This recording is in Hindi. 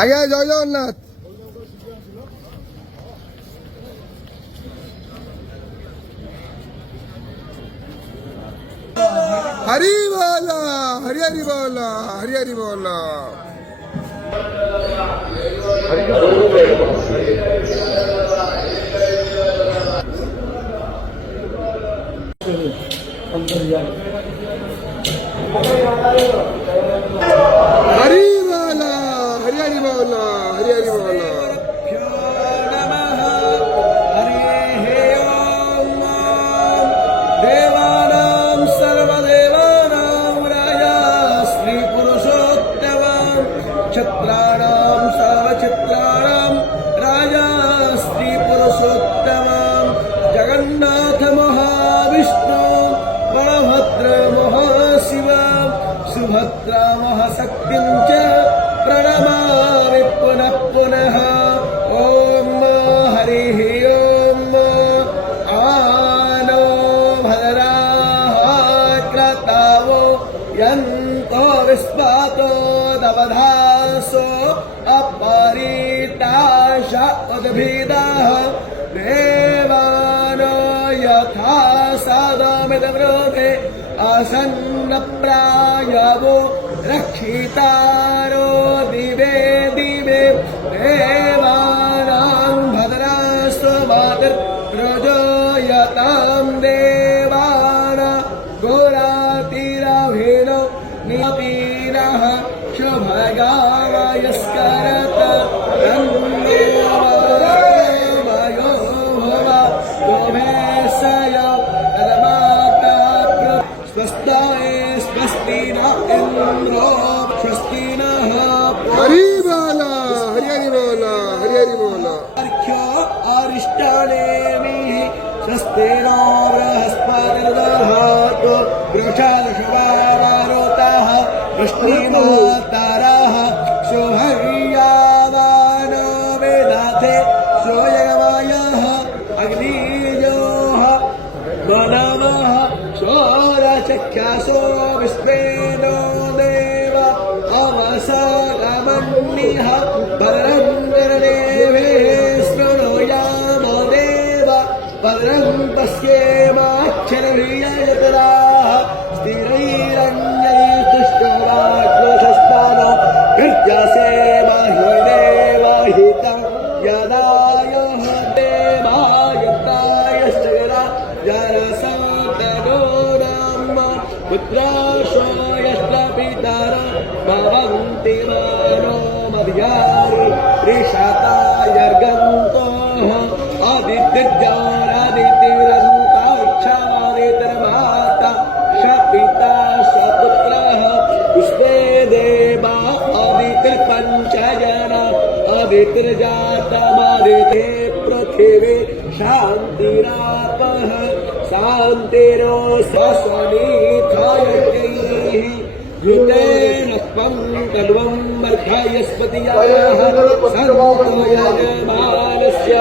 আগে জয় জগন্নাথ। हरी बोला, हरी हरी बोला, हरी हरी बोला। हरी बोला, हरी हरी बोला, हरी हरी बोला। चित्राणां सर्वचित्राणां राजा श्री पुरुषोत्तमं जगन्नाथ महाविष्णु बलभद्र महाशिव सुभद्रा महाशक्तिं च प्रणमामि पुनः पुनः। ओम हरिः ओम आनो भद्राः क्रतावो यन्तो विस्वातो दवधासो अपरिताश उद्भिदाः देवानो यथा सादमिदव्रोधे आसन्नप्रायवो रक्षितारो दिवे दिवे देवानां भद्रासो मातर्प्रजोयतां देवाना गोरातिरभिनो निपीनः शुभगावयस्करत तन्मेवयो भव गोमेशय तन्माता स्वस्ताय स्वस्ति न इन्द्रो स्वस्ति नः। हरी बोला, हरी हरी बोला, हरी हरी बोला। अर्घ्य अरिष्टानेमिः स्वस्तिनो बृहस्पतिर्दधातु वृषादशवारोताः वृष्णिमाताराः शुभर्यावानो वेदाथे सोयगवायः अग्नियोः मनवः शोरचख्यासो विश्वेनो देव अवसरमन्निः भद्रं कर्णेभिः शृणुयामो देव भद्रं पश्येमाक्षरभिर्यजत्राः स्थिरैरन्यैस्तुष्टवाग्निशस्तानो गिर्जसेमहिदेवहितं यदायः देवायत्रायश्चरा जरसन्तनो नाम पुत्राशो यत्र पितरो भवन्ति मानो मध्यारि ऋषतायर्गन्तोः आदित्यज्ञानादितिरन्ताक्षादितिर्माता शपिता सपुत्रः पुष्पे देवा आदितिर्पञ्चजना आदितिर्जातमादिते पृथिवी शान्तिरापः शान्तिरो सस्वनीथायज्ञैः घृतेन त्वं तन्वं वर्धयस्पतियाः सन्तो यजमानस्य